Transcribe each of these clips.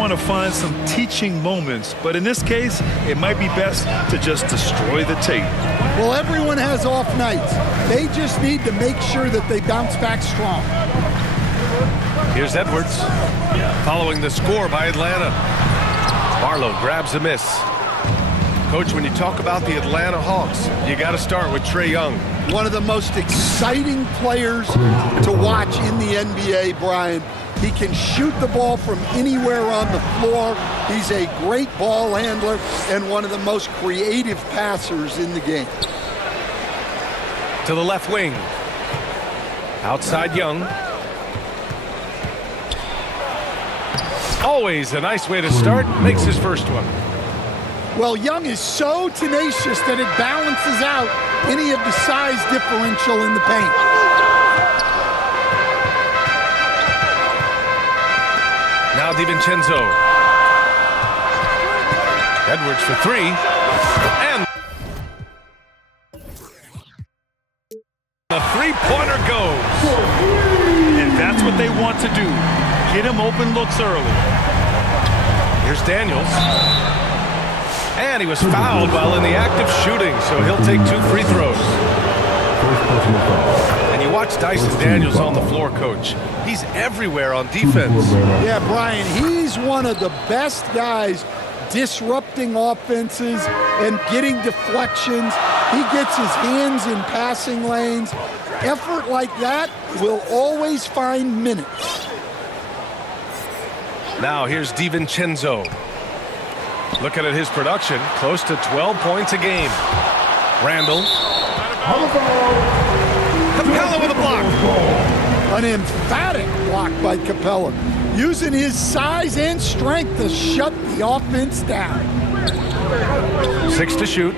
want to find some teaching moments, but in this case, it might be best to just destroy the tape. Well, everyone has off nights. They just need to make sure that they bounce back strong. Here's Edwards, following the score by Atlanta. Barlow grabs a miss. Coach, when you talk about the Atlanta Hawks, you got to start with Trae Young. One of the most exciting players to watch in the NBA, Brian. He can shoot the ball from anywhere on the floor. He's a great ball handler and one of the most creative passers in the game. To the left wing. Outside Young. Always a nice way to start. Makes his first one. Well, Young is so tenacious that it balances out any of the size differential in the paint. Now DiVincenzo. Edwards for three. And the three-pointer goes. And that's what they want to do. Get him open looks early. Here's Daniels. And he was fouled while in the act of shooting, so he'll take 2 free throws. And you watch Dyson Daniels on the floor, Coach. He's everywhere on defense. Yeah, Brian, he's one of the best guys disrupting offenses and getting deflections. He gets his hands in passing lanes. Effort like that will always find minutes. Now here's DiVincenzo. Looking at his production, close to 12 points a game. Randall. Capella with a block. An emphatic block by Capella, using his size and strength to shut the offense down. 6 to shoot.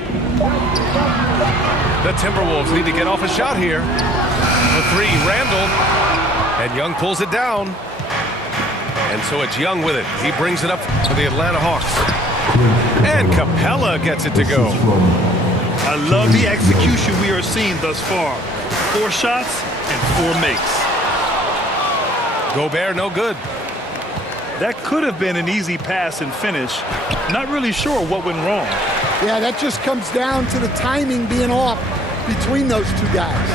The Timberwolves need to get off a shot here. The 3, Randall. And Young pulls it down. And so it's Young with it. He brings it up for the Atlanta Hawks. And Capella gets it to go. I love the execution we are seeing thus far. 4 shots and 4 makes. Gobert no good. That could have been an easy pass and finish. Not really sure what went wrong. Yeah, that just comes down to the timing being off between those 2 guys.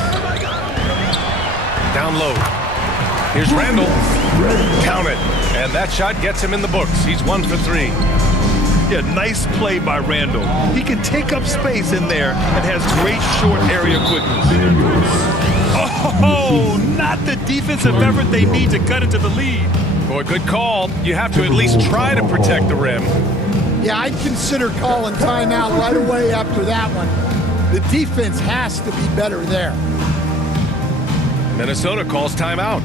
Down low. Here's Randall. Count it. And that shot gets him in the books. He's 1 for 3. Yeah, nice play by Randall. He can take up space in there and has great short area quickness. Oh, not the defensive effort they need to cut into the lead. Boy, good call. You have to at least try to protect the rim. Yeah, I'd consider calling timeout right away after that one. The defense has to be better there. Minnesota calls timeout.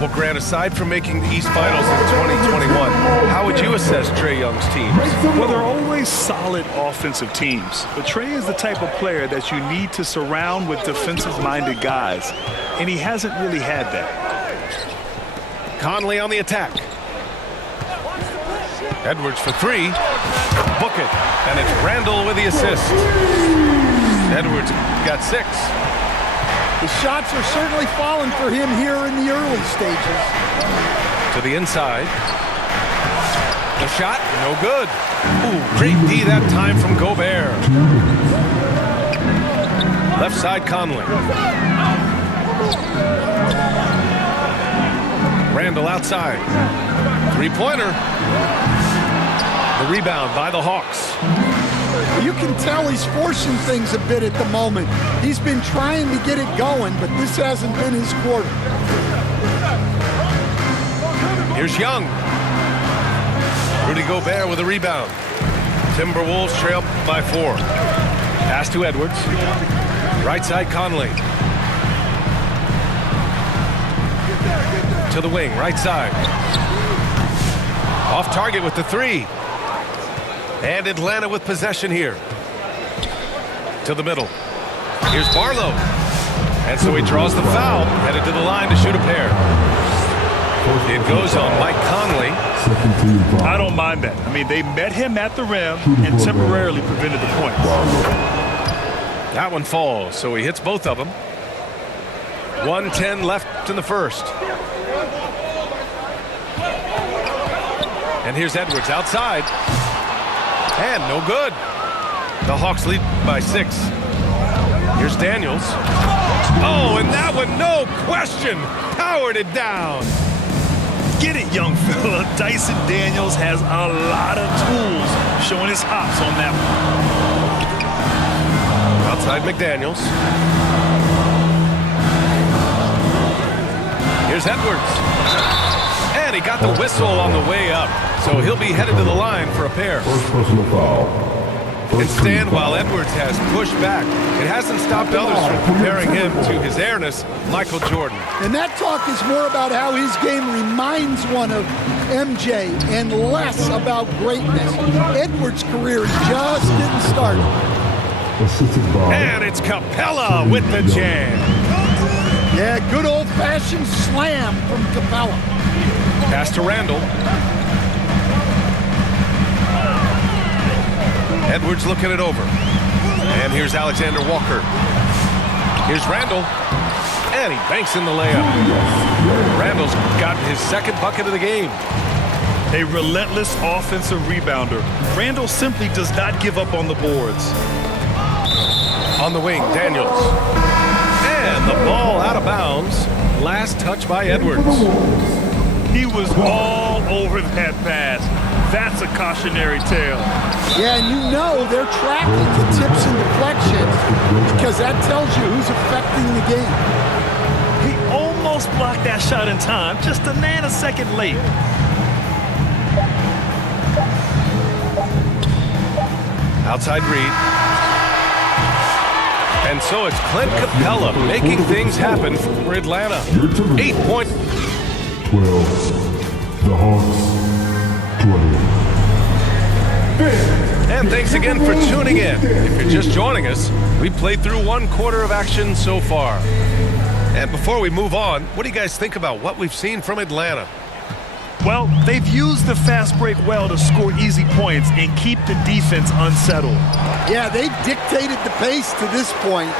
Well, Grant, aside from making the East Finals in 2021, how would you assess Trae Young's teams? Well, they're always solid offensive teams. But Trae is the type of player that you need to surround with defensive-minded guys, and he hasn't really had that. Conley on the attack. Edwards for 3. Book it. And it's Randall with the assist. Edwards got 6. The shots are certainly falling for him here in the early stages. To the inside. The shot, no good. Ooh, great D that time from Gobert. Left side, Conley. Randall outside. 3-pointer. The rebound by the Hawks. You can tell he's forcing things a bit at the moment. He's been trying to get it going, but this hasn't been his quarter. Here's Young. Rudy Gobert with a rebound. Timberwolves trail by 4. Pass to Edwards. Right side, Conley. To the wing, right side. Off target with the 3. And Atlanta with possession here. To the middle. Here's Barlow. And so he draws the foul. Headed to the line to shoot a pair. It goes on Mike Conley. I don't mind that. I mean, they met him at the rim and temporarily prevented the points. That one falls, so he hits both of them. 1:10 left in the first. And here's Edwards outside. And no good. The Hawks lead by 6. Here's Daniels. Oh, and that one, no question, powered it down. Get it, young fella. Dyson Daniels has a lot of tools, showing his hops on that one. Outside McDaniels. Here's Edwards. And he got the whistle on the way up, so he'll be headed to the line for a pair. First personal foul. And stand while Edwards has pushed back. It hasn't stopped others from comparing him to his airness, Michael Jordan. And that talk is more about how his game reminds one of MJ and less about greatness. Edwards' career is just getting started. And it's Capella with the jam. Yeah, good old-fashioned slam from Capella. Pass to Randall. Edwards looking it over. And here's Alexander Walker. Here's Randall. And he banks in the layup. Randall's gotten his second bucket of the game. A relentless offensive rebounder. Randall simply does not give up on the boards. On the wing, Daniels. And the ball out of bounds. Last touch by Edwards. He was all over that pass. That's a cautionary tale. Yeah, and you know they're tracking the tips and deflections because that tells you who's affecting the game. He almost blocked that shot in time, just a nanosecond late. Outside Reed. And so it's Clint Capella making things happen for Atlanta. 8 points. 12. The Hawks 20. And thanks again for tuning in. If you're just joining us, we played through 1 quarter of action so far. And before we move on, what do you guys think about what we've seen from Atlanta? Well, they've used the fast break well to score easy points and keep the defense unsettled. Yeah, they've dictated the pace to this point,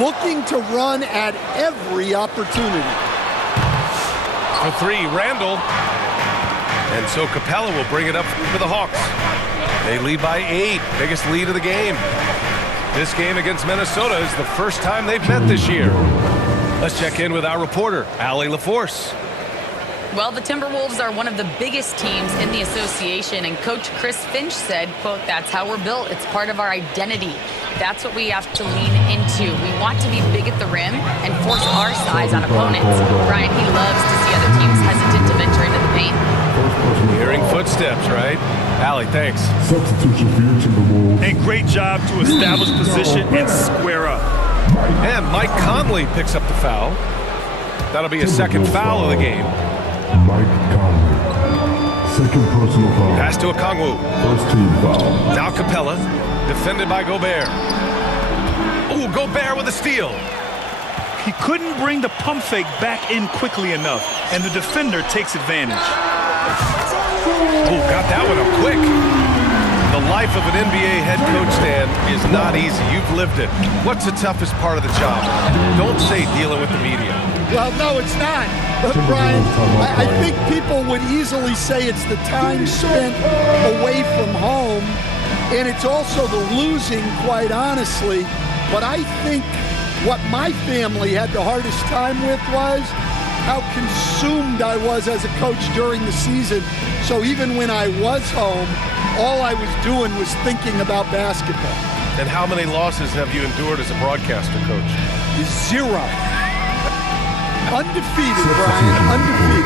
looking to run at every opportunity. For 3, Randall. And so Capella will bring it up for the Hawks. They lead by 8, biggest lead of the game. This game against Minnesota is the first time they've met this year. Let's check in with our reporter, Allie LaForce. Well, the Timberwolves are one of the biggest teams in the association, and Coach Chris Finch said, quote, "That's how we're built. It's part of our identity. That's what we have to lean into. We want to be big at the rim and force our size on opponents." Brian, he loves to see other teams hesitant to venture into the paint. Hearing footsteps, right? Allie, thanks. Substitution for your Timberwolves. A great job to establish position and square up. And Mike Conley picks up the foul. That'll be a second foul of the game. Mike Conley. Second personal foul. Pass to Okongwu. First team foul. Now Capella, defended by Gobert. Ooh, Gobert with a steal. He couldn't bring the pump fake back in quickly enough, and the defender takes advantage. Ooh, got that one up quick. The life of an NBA head coach, Dan, is not easy. You've lived it. What's the toughest part of the job? Don't say dealing with the media. Well, no, it's not. But, Brian, I think people would easily say it's the time spent away from home, and it's also the losing, quite honestly. But I think what my family had the hardest time with was how consumed I was as a coach during the season. So even when I was home, all I was doing was thinking about basketball. And how many losses have you endured as a broadcaster, Coach? 0. Undefeated, Brian, undefeated.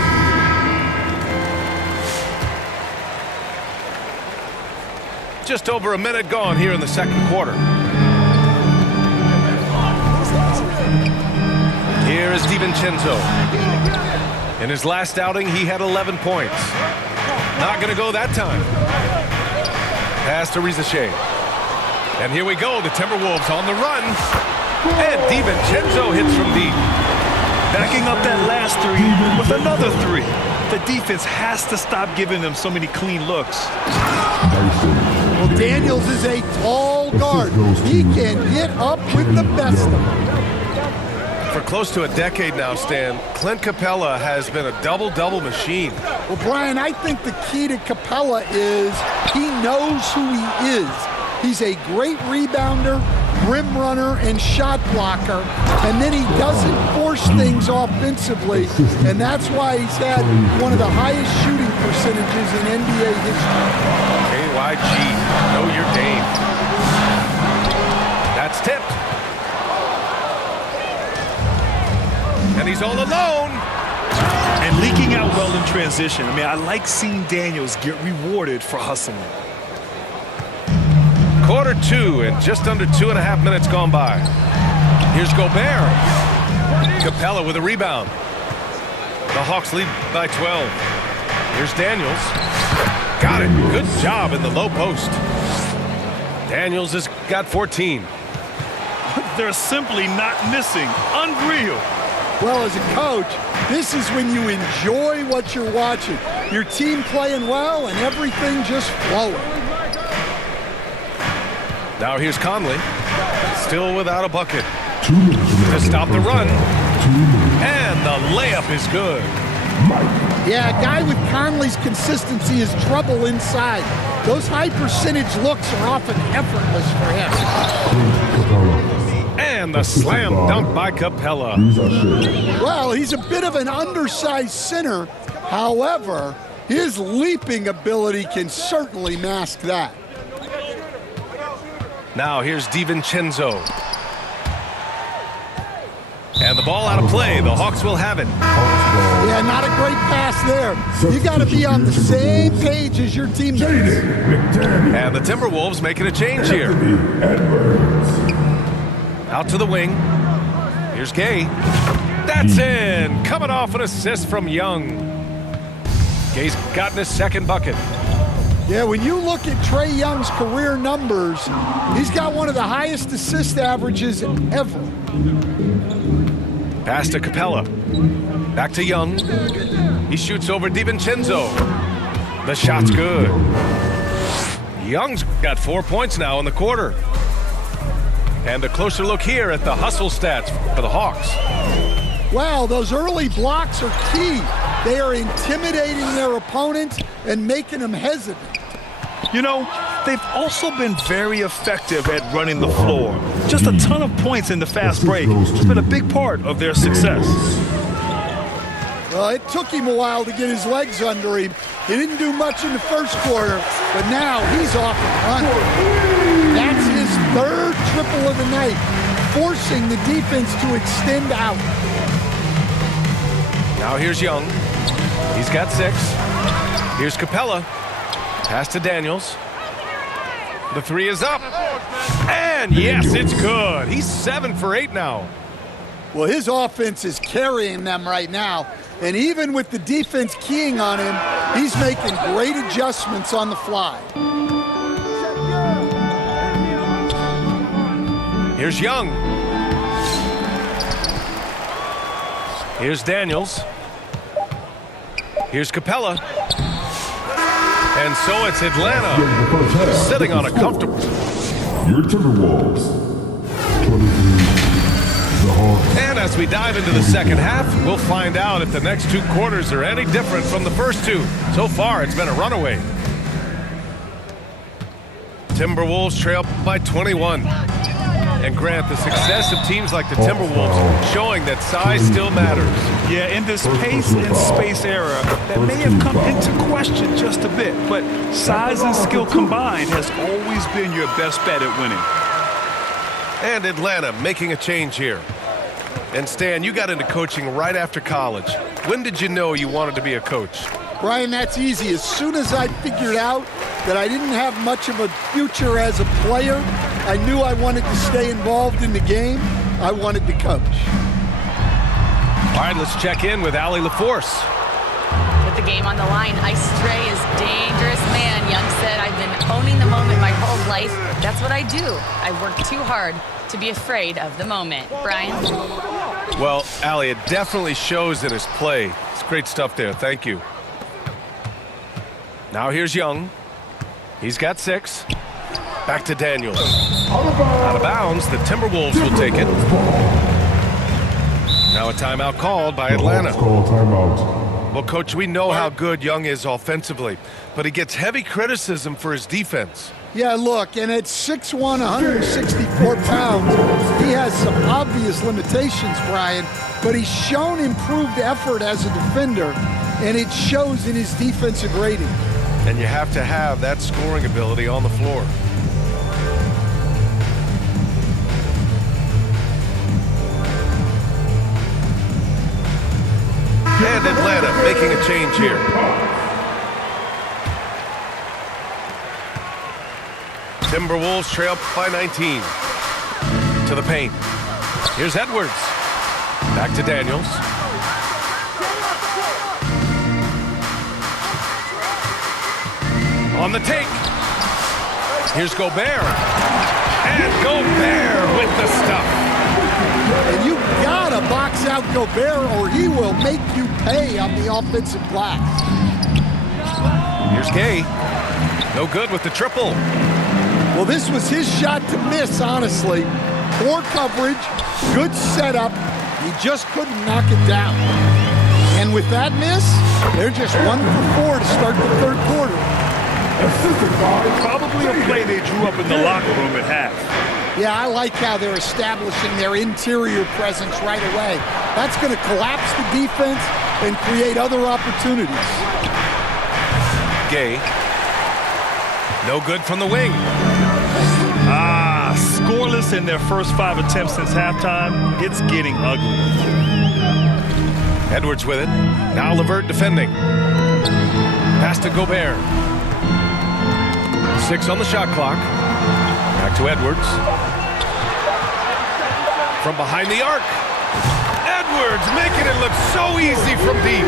Just over a minute gone here in the second quarter. Here is DiVincenzo. In his last outing, he had 11 points. Not going to go that time. Pass to Rizachet. And here we go, the Timberwolves on the run. And DiVincenzo hits from deep. Backing up that last 3 with another 3. The defense has to stop giving them so many clean looks. Well, Daniels is a tall guard. He can get up with the best of them. For close to a decade now, Stan, Clint Capella has been a double-double machine. Well, Brian, I think the key to Capella is he knows who he is. He's a great rebounder, rim runner, and shot blocker, and then he doesn't force things offensively, and that's why he's had one of the highest shooting percentages in NBA history. KYG, know your game. That's tipped. And he's all alone. And leaking out well in transition. I mean, I like seeing Daniels get rewarded for hustling. Quarter 2 and just under 2.5 minutes gone by. Here's Gobert. Capella with a rebound. The Hawks lead by 12. Here's Daniels. Got it. Good job in the low post. Daniels has got 14. They're simply not missing. Unreal. Well, as a coach, this is when you enjoy what you're watching. Your team playing well and everything just flowing. Now here's Conley. Still without a bucket. 2 minutes remaining. To stop the in first run. half. 2 minutes. And the layup is good. Yeah, a guy with Conley's consistency is trouble inside. Those high percentage looks are often effortless for him. Clint Capella. And the slam dunk by Capella. These are shared. Well, he's a bit of an undersized center. However, his leaping ability can certainly mask that. Now here's DiVincenzo. And the ball out of play. The Hawks will have it. Yeah, not a great pass there. You got to be on the same page as your teammates. And the Timberwolves making a change here. Out to the wing. Here's Gay. That's in. Coming off an assist from Young. Gay's gotten his second bucket. Yeah, when you look at Trae Young's career numbers, he's got one of the highest assist averages ever. Pass to Capella. Back to Young. He shoots over DiVincenzo. The shot's good. Young's got 4 points now in the quarter. And a closer look here at the hustle stats for the Hawks. Wow, those early blocks are key. They are intimidating their opponents and making them hesitant. You know, they've also been very effective at running the floor. Just a ton of points in the fast break. It's been a big part of their success. Well, it took him a while to get his legs under him. He didn't do much in the first quarter, but now he's off and running. That's his third triple of the night, forcing the defense to extend out. Now here's Young. He's got 6. Here's Capella. Pass to Daniels. The 3 is up. And yes, it's good. He's 7 for 8 now. Well, his offense is carrying them right now. And even with the defense keying on him, he's making great adjustments on the fly. Here's Young. Here's Daniels. Here's Capella. And so it's Atlanta sitting on a comfortable. Your Timberwolves. 23. The Hawks. And as we dive into the second half, we'll find out if the next 2 quarters are any different from the first 2. So far, it's been a runaway. Timberwolves trail by 21. And Grant, the success of teams like the Timberwolves showing that size still matters. Yeah, in this pace and space era, that may have come into question just a bit, but size and skill combined has always been your best bet at winning. And Atlanta making a change here. And Stan, you got into coaching right after college. When did you know you wanted to be a coach? Brian, that's easy. As soon as I figured out that I didn't have much of a future as a player, I knew I wanted to stay involved in the game. I wanted to coach. All right, let's check in with Allie LaForce. With the game on the line, Ice Trae is dangerous man. Young said, I've been owning the moment my whole life. That's what I do. I work too hard to be afraid of the moment. Brian? Well, Allie, it definitely shows in his play. It's great stuff there. Thank you. Now here's Young. He's got 6. Back to Daniels. Out of bounds. The Timberwolves will take it. Now a timeout called by Atlanta. Hawks call timeout. Well, Coach, we know how good Young is offensively, but he gets heavy criticism for his defense. Yeah, look, and at 6'1", 164 pounds, he has some obvious limitations, Brian, but he's shown improved effort as a defender, and it shows in his defensive rating. And you have to have that scoring ability on the floor. And Atlanta making a change here. Timberwolves trail by 19. To the paint. Here's Edwards. Back to Daniels. On the take. Here's Gobert. And Gobert with the stuff. And you gotta box out Gobert or he will make you pay on the offensive glass. Here's Gay. No good with the triple. Well, this was his shot to miss, honestly. Poor coverage, good setup. He just couldn't knock it down. And with that miss, they're just 1 for 4 to start the third quarter. Probably a play they drew up in the locker room at half. Yeah, I like how they're establishing their interior presence right away. That's going to collapse the defense and create other opportunities. Gay. No good from the wing. Scoreless in their first 5 attempts since halftime. It's getting ugly. Edwards with it. Now LeVert defending. Pass to Gobert. 6 on the shot clock. Back to Edwards. From behind the arc. Edwards making it look so easy from deep.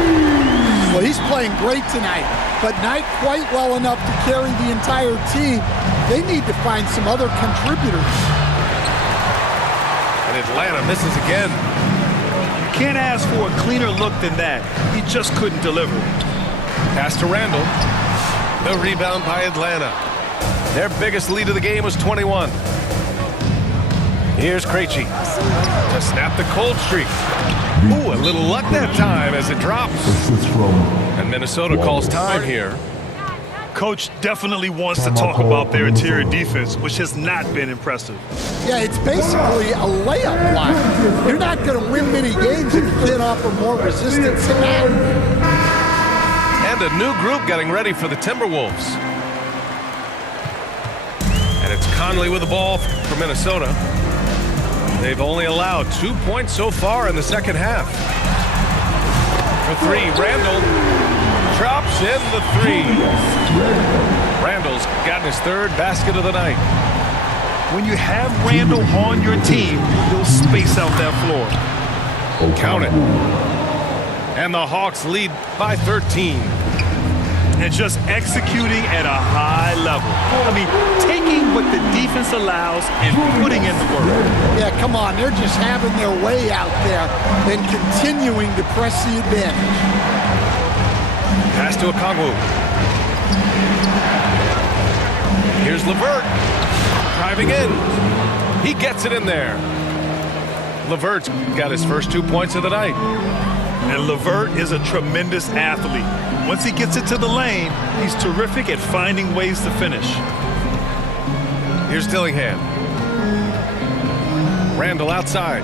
Well, he's playing great tonight, but not quite well enough to carry the entire team. They need to find some other contributors. And Atlanta misses again. You can't ask for a cleaner look than that. He just couldn't deliver. Pass to Randall. The rebound by Atlanta. Their biggest lead of the game was 21. Here's Krejci to snap the cold streak. Ooh, a little luck that time as it drops. Assists from And Minnesota calls time here. Coach definitely wants to talk about their interior defense, which has not been impressive. Yeah, it's basically a layup block. You're not going to win many games if you can't offer more resistance than that. And a new group getting ready for the Timberwolves. And it's Conley with the ball for Minnesota. They've only allowed 2 points so far in the second half. For 3, Randall drops in the 3. Randall's gotten his 3rd basket of the night. When you have Randall on your team, he'll space out that floor. Count it. And the Hawks lead by 13. And just executing at a high level. I mean, taking what the defense allows and putting in the work. Yeah, come on. They're just having their way out there and continuing to press the advantage. Pass to Okongwu. Here's LeVert. Driving in. He gets it in there. LeVert's got his first 2 points of the night. And LeVert is a tremendous athlete. Once he gets it to the lane, he's terrific at finding ways to finish. Here's Dillingham. Randall outside.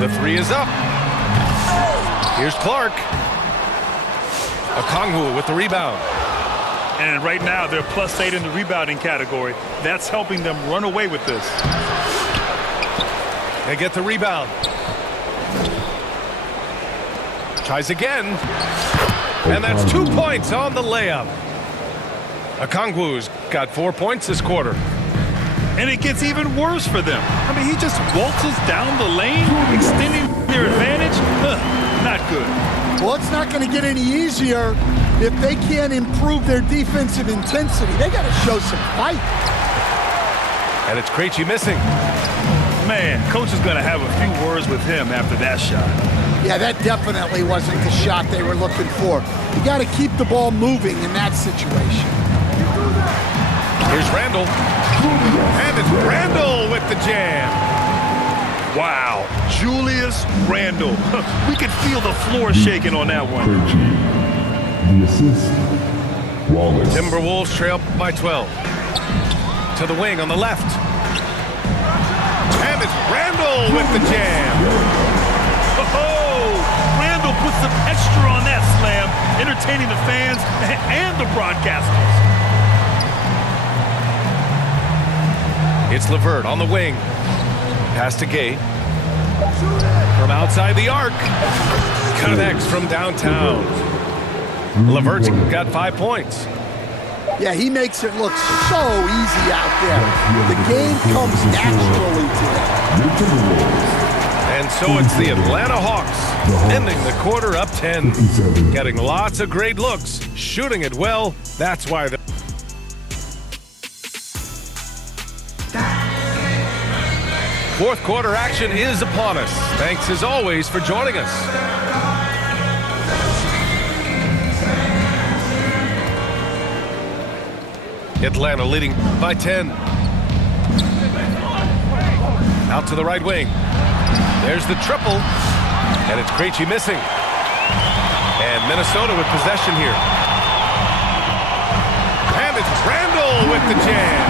The 3 is up. Here's Clark. Okongwu with the rebound. And right now, they're +8 in the rebounding category. That's helping them run away with this. They get the rebound. Tries again. And that's 2 points on the layup. Okongwu's got 4 points this quarter. And it gets even worse for them. I mean, he just waltzes down the lane, extending their advantage. Not good. Well, it's not going to get any easier if they can't improve their defensive intensity. They got to show some fight. And it's Krejci missing. Man, coach is going to have a few words with him after that shot. Yeah, that definitely wasn't the shot they were looking for. You got to keep the ball moving in that situation. Here's Randall. And it's Randall with the jam. Wow, Julius Randle. We could feel the floor shaking on that one. The assist, Wallace. Timberwolves trail by 12. To the wing on the left. And it's Randle with the jam. Oh, Randle puts some extra on that slam, entertaining the fans and the broadcasters. It's LeVert on the wing. Pass to Gay. From outside the arc. Connects from downtown. LeVert's got 5 points. Yeah, he makes it look so easy out there. The game comes naturally to him. And so it's the Atlanta Hawks ending the quarter up 10. Getting lots of great looks, shooting it well. That's why they're... Fourth quarter action is upon us. Thanks as always for joining us. Atlanta leading by 10. Out to the right wing. There's the triple. And it's Krejci missing. And Minnesota with possession here. And it's Randle with the jam.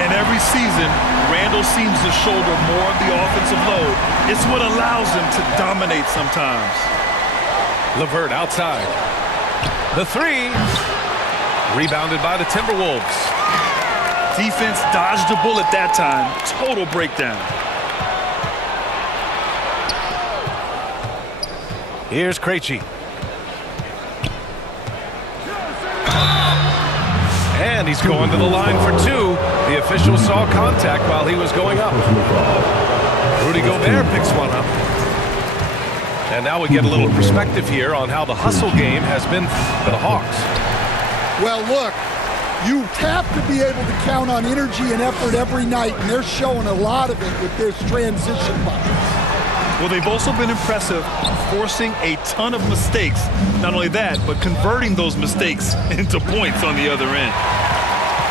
And every season, Randle seems to shoulder more of the offensive load. It's what allows him to dominate sometimes. LeVert outside. The three. Rebounded by the Timberwolves. Defense dodged a bullet that time. Total breakdown. Here's Krejci. And he's going to the line for two. The official saw contact while he was going up. Rudy Gobert picks one up. And now we get a little perspective here on how the hustle game has been for the Hawks. Well, look, you have to be able to count on energy and effort every night, and they're showing a lot of it with this transition buckets. Well, they've also been impressive, forcing a ton of mistakes. Not only that, but converting those mistakes into points on the other end.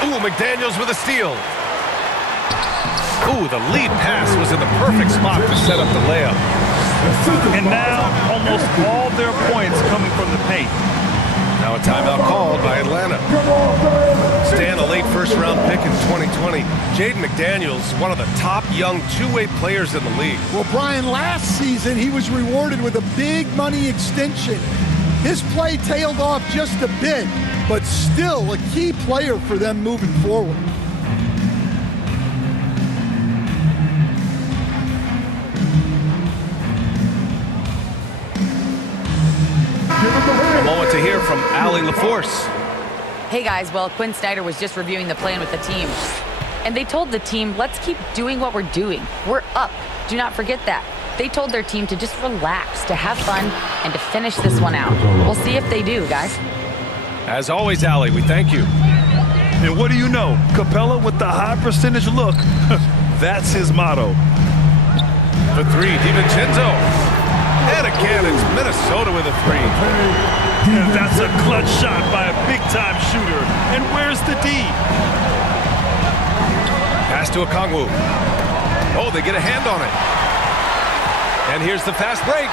Ooh, McDaniels with a steal. Ooh, the lead pass was in the perfect spot to set up the layup. And now, almost all their points coming from the paint. Now a timeout called by Atlanta. Stan, a late first-round pick in 2020. Jaden McDaniels, one of the top young two-way players in the league. Well, Brian, last season he was rewarded with a big money extension. His play tailed off just a bit, but still a key player for them moving forward. A moment to hear from Allie LaForce. Hey guys, well, Quinn Snyder was just reviewing the plan with the team. And they told the team, let's keep doing what we're doing. We're up. Do not forget that. They told their team to just relax, to have fun, and to finish this one out. We'll see if they do, guys. As always, Allie, we thank you. And what do you know? Capella with the high percentage look. That's his motto. For three, DiVincenzo. And again, it's Minnesota with a three. And that's a clutch shot by a big-time shooter. And where's the D? Pass to Okongwu. Oh, they get a hand on it. And here's the fast break.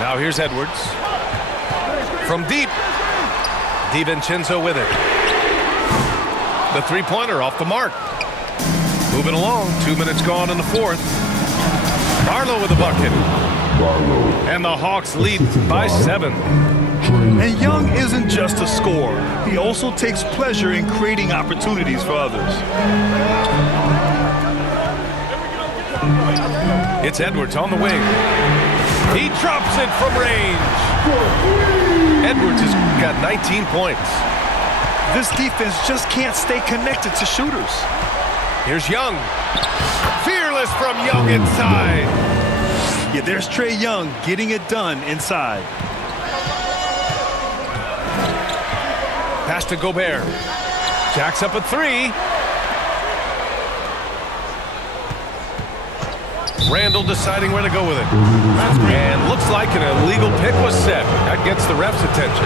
Now here's Edwards. From deep. DiVincenzo with it. The three-pointer off the mark. Moving along. 2 minutes gone in the fourth. Barlow with the bucket. And the Hawks lead by 7. And Young isn't just a scorer. He also takes pleasure in creating opportunities for others. It's Edwards on the wing. He drops it from range. Edwards has got 19 points. This defense just can't stay connected to shooters. Here's Young. Fearless from Young inside. Yeah, there's Trae Young getting it done inside. Pass to Gobert. Jacks up a three. Randle deciding where to go with it. And looks like an illegal pick was set. That gets the ref's attention.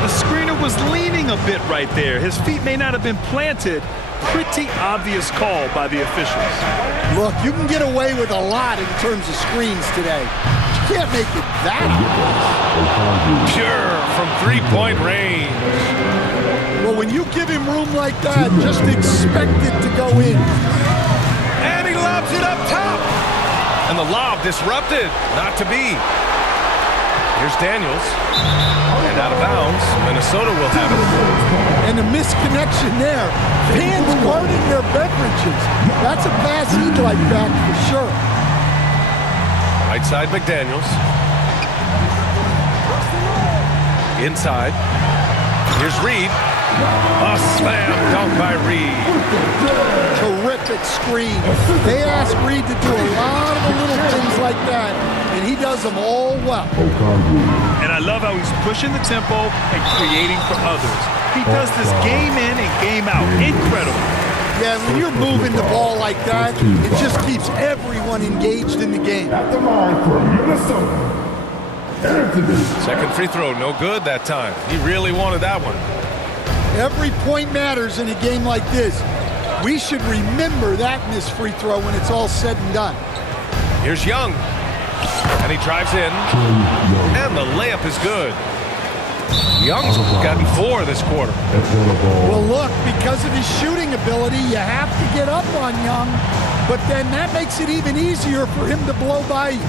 The screener was leaning a bit right there. His feet may not have been planted, pretty obvious call by the officials. Look, you can get away with a lot in terms of screens today. You can't make it that obvious. Pure from three-point range. Well, when you give him room like that, just expect it to go in. And he lobs it up top. And the lob disrupted. Not to be. Here's Daniels. And out of bounds. Minnesota will have it. And a misconnection there. Fans guarding their beverages. That's a pass he'd like back for sure. Right side McDaniels. Inside. Here's Reed. A slam dunk by Reed. Terrific screen. They ask Reed to do a lot of the little things like that, and he does them all well. And I love how he's pushing the tempo and creating for others. He does this game in and game out. Incredible. Yeah, when you're moving the ball like that, it just keeps everyone engaged in the game. At the line for Minnesota. Anthony. Second free throw, no good that time. He really wanted that one. Every point matters in a game like this. We should remember that missed free throw when it's all said and done. Here's Young. And he drives in. And the layup is good. Young's gotten 4 this quarter. Well, look, because of his shooting ability, you have to get up on Young, but then that makes it even easier for him to blow by you.